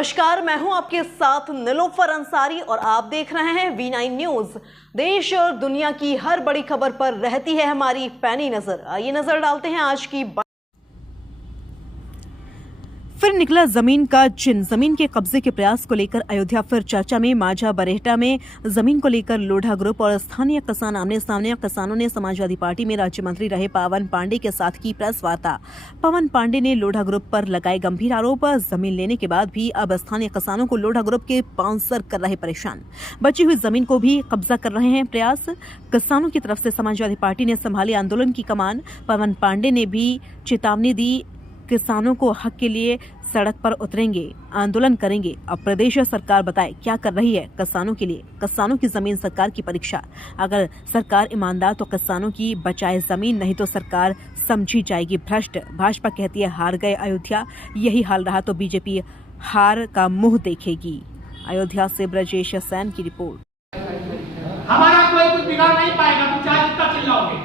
नमस्कार, मैं हूं आपके साथ निलोफर अंसारी और आप देख रहे हैं V9 न्यूज। देश और दुनिया की हर बड़ी खबर पर रहती है हमारी पैनी नजर। आइए नजर डालते हैं आज की। फिर निकला जमीन का जिन। जमीन के कब्जे के प्रयास को लेकर अयोध्या फिर चर्चा में। माझा बरहेटा में जमीन को लेकर लोढ़ा ग्रुप और स्थानीय किसान आमने सामने। किसानों ने समाजवादी पार्टी में राज्य मंत्री रहे पवन पांडे के साथ की प्रेस वार्ता। पवन पांडे ने लोढ़ा ग्रुप पर लगाए गंभीर आरोप। जमीन लेने के बाद भी अब स्थानीय किसानों को लोढ़ा ग्रुप के बाउंसर कर रहे परेशान। बची हुई जमीन को भी कब्जा कर रहे हैं प्रयास। किसानों की तरफ से समाजवादी पार्टी ने संभाली आंदोलन की कमान। पवन पांडे ने भी चेतावनी दी, किसानों को हक के लिए सड़क पर उतरेंगे, आंदोलन करेंगे। अब प्रदेश सरकार बताए क्या कर रही है किसानों के लिए। किसानों की जमीन सरकार की परीक्षा। अगर सरकार ईमानदार तो किसानों की बचाए जमीन, नहीं तो सरकार समझी जाएगी भ्रष्ट। भाजपा कहती है हार गए अयोध्या, यही हाल रहा तो बीजेपी हार का मुंह देखेगी। अयोध्या से ब्रजेश सैन की रिपोर्ट। हमारा कोई कुछ बिगाड़ नहीं पाएगा, तुम चाहे जितना चिल्लाओगे।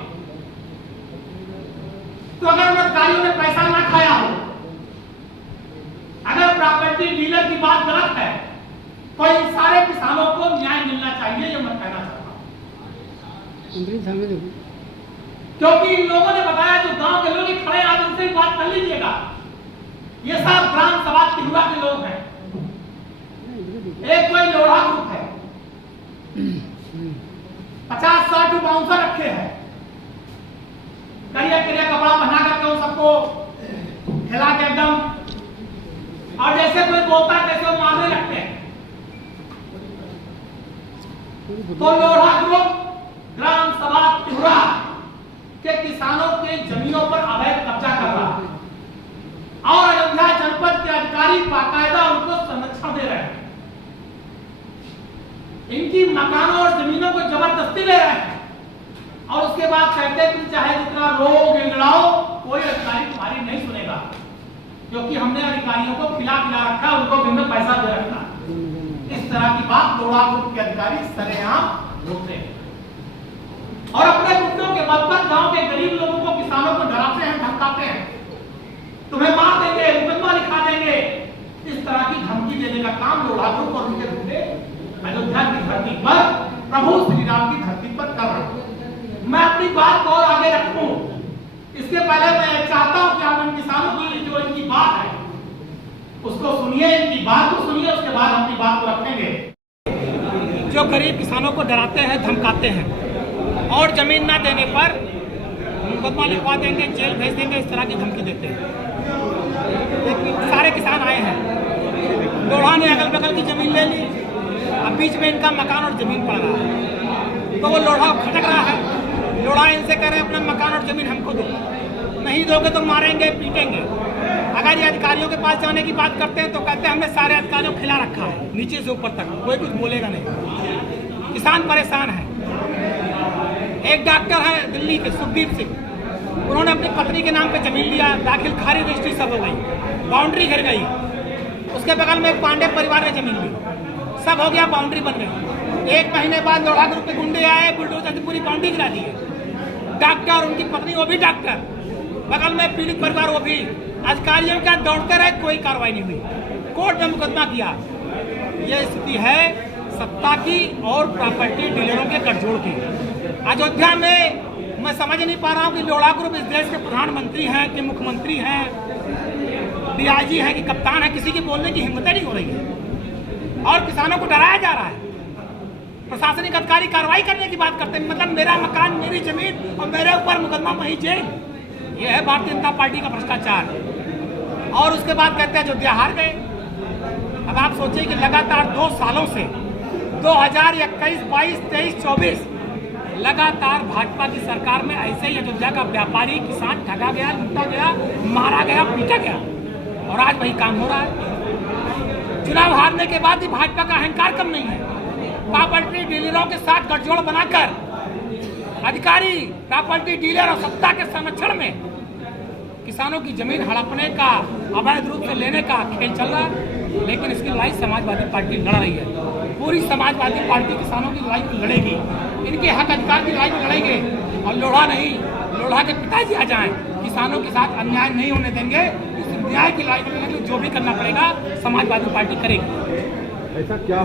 तो अगर उन अधिकारियों ने पैसा ना खाया हो, अगर प्रॉपर्टी डीलर की बात गलत है, तो इन सारे किसानों को न्याय मिलना चाहिए, ये मैं कहना चाहता हूं। क्योंकि इन लोगों ने बताया, जो गांव के लोग खड़े आज उनसे बात कर लीजिएगा, ये सब ग्राम सभा तिहुआ के लोग हैं। एक कोई लोढ़ा ग्रुप है, 50-60 बाउंसर रखे हैं, करिया करिया कपड़ा पहना करके उन सबको हिला के एकदम, और जैसे कोई बोलता है जैसे वो मारने लगते हैं। तो लोढ़ा ग्रुप ग्राम सभा तिहुआ के किसानों के जमीनों पर अवैध कब्जा कर रहा है और अयोध्या जनपद के अधिकारी बाकायदा उनको संरक्षण दे रहे हैं। इनकी मकानों और जमीनों को जबरदस्ती ले रहे हैं और उसके बाद कहते हैं तुम चाहे जितना रो गिड़गिड़ाओ, कोई अधिकारी तुम्हारी नहीं सुनेगा, क्योंकि हमने अधिकारियों को खिला रखा, उनको दिन में पैसा दे रखा। इस तरह की बात लोढ़ा ग्रुप के अधिकारी सरेआम बोलते हैं और अपने गुंडों के बल पर गांव के गरीब लोगों को, किसानों को डराते हैं, धमकाते हैं, तुम्हें मार देंगे, मुकदमा लिखा देंगे। इस तरह की धमकी देने का काम लोढ़ा ग्रुप और उनके गुंडे अयोध्या की धरती पर, प्रभु श्री राम की धरती पर कर रहे हैं। मैं अपनी बात को और आगे रखूं, इसके पहले मैं चाहता हूं कि आप इन किसानों की जो इनकी बात है उसको सुनिए, इनकी बात को सुनिए, उसके बाद अपनी बात को रखेंगे। जो गरीब किसानों को डराते हैं, धमकाते हैं और जमीन ना देने पर मुकदमा लिखवा देंगे, जेल भेज देंगे, इस तरह की धमकी देते हैं। सारे किसान आए हैं, लोढ़ा ने अगल बगल की जमीन ले ली, अब बीच में इनका मकान और जमीन पड़ रहा है, तो वो लोढ़ा खटक रहा है। लोढ़ा इनसे कह रहे हैं अपना मकान और जमीन हमको दो, नहीं दोगे तो मारेंगे, पीटेंगे। अगर ये अधिकारियों के पास जाने की बात करते हैं तो कहते हैं हमने सारे अधिकारियों को खिला रखा है, नीचे से ऊपर तक कोई कुछ बोलेगा नहीं। किसान परेशान है। एक डॉक्टर है दिल्ली के, सुखदीप सिंह, उन्होंने अपनी पत्नी के नाम पे जमीन लिया, दाखिल खारी रजिस्ट्री सब हो गई, बाउंड्री घिर गई। उसके बगल में एक पांडे परिवार ने जमीन ली, सब हो गया, बाउंड्री बन गई। 1 महीने बाद लोढ़ा ग्रुप के गुंडे आए, बुलडोजर से पूरी बाउंड्री गिरा दी है। डॉक्टर, उनकी पत्नी, वो भी डॉक्टर, बगल में पीड़ित परिवार, वो भी अधिकारियों क्या दौड़ते रहे, कोई कार्रवाई नहीं हुई, कोर्ट में मुकदमा किया। यह स्थिति है सत्ता की और प्रॉपर्टी डीलरों के गठजोड़ की। अयोध्या में मैं समझ नहीं पा रहा हूं कि लोढ़ा ग्रुप इस देश के प्रधानमंत्री हैं कि मुख्यमंत्री हैं, डीआईजी हैं कि कप्तान है, किसी की बोलने की हिम्मत नहीं हो रही है और किसानों को डराया जा रहा है। प्रशासनिक अधिकारी कार्रवाई करने की बात करते हैं, मतलब मेरा मकान, मेरी जमीन और मेरे ऊपर मुकदमा, वही जेल। यह है भारतीय जनता पार्टी का भ्रष्टाचार। और उसके बाद कहते हैं अयोध्या हार गए। अब आप सोचिए कि लगातार 2 सालों से 2021, 22, 23, 24 लगातार भाजपा की सरकार में ऐसे ही अयोध्या का व्यापारी किसान ठगा गया, लूटा गया, मारा गया, पीटा गया और आज वही काम हो रहा है। चुनाव हारने के बाद भी भाजपा का अहंकार कम नहीं है। प्रॉपर्टी डीलरों के साथ गठजोड़ बनाकर अधिकारी, प्रॉपर्टी डीलर और सत्ता के संरक्षण में किसानों की जमीन हड़पने का, अवैध रूप से लेने का खेल चल रहा है। लेकिन इसकी लड़ाई समाजवादी पार्टी लड़ रही है। पूरी समाजवादी पार्टी किसानों की लड़ाई को लड़ेगी, इनके हक अधिकार की लड़ाई को लड़ेंगे और लोढ़ा नहीं, लोढ़ा के पिताजी आ जाएं, किसानों के साथ अन्याय नहीं होने देंगे। इस न्याय दिलाने के लिए जो भी करना पड़ेगा समाजवादी पार्टी करेगी। ऐसा क्या